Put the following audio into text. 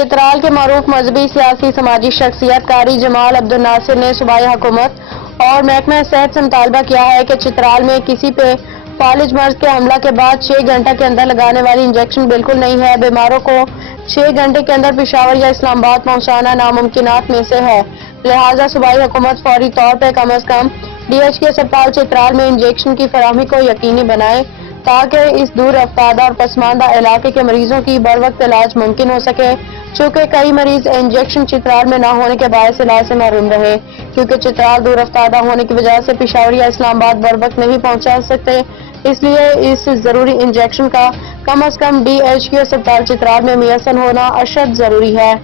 चित्राल के मरूफ मजहबी सियासी समाजी शख्सियत कारी जमाल अब्दुल नासिर ने सूबाई हुकूमत और महकमा सेहत से मुतालबा किया है कि चित्राल में किसी पे फालिज मर्ज के हमला के बाद 6 घंटे के अंदर लगाने वाली इंजेक्शन बिल्कुल नहीं है। बीमारों को 6 घंटे के अंदर पेशावर या इस्लामाबाद पहुंचाना नामुमकिनात में से है। लिहाजा सूबाई हुकूमत फौरी तौर पर कम अज कम DHK अस्पताल चित्राल में इंजेक्शन की फराहमी को यकीनी बनाए ताकि इस दूर अफ्तादा और पसमानदा इलाके के मरीजों की बर वक्त इलाज मुमकिन हो सके। चूँकि कई मरीज इंजेक्शन चित्राल में न होने के बायस इलाज से महरूम रहे, क्योंकि चित्राल दूर अफ्तादा होने की वजह से पेशावर या इस्लामाबाद बर वक्त नहीं पहुंचा सकते, इसलिए इस जरूरी इंजेक्शन का कम अज कम DHK अस्पताल चित्राल में मुयस्सर होना अशद जरूरी है।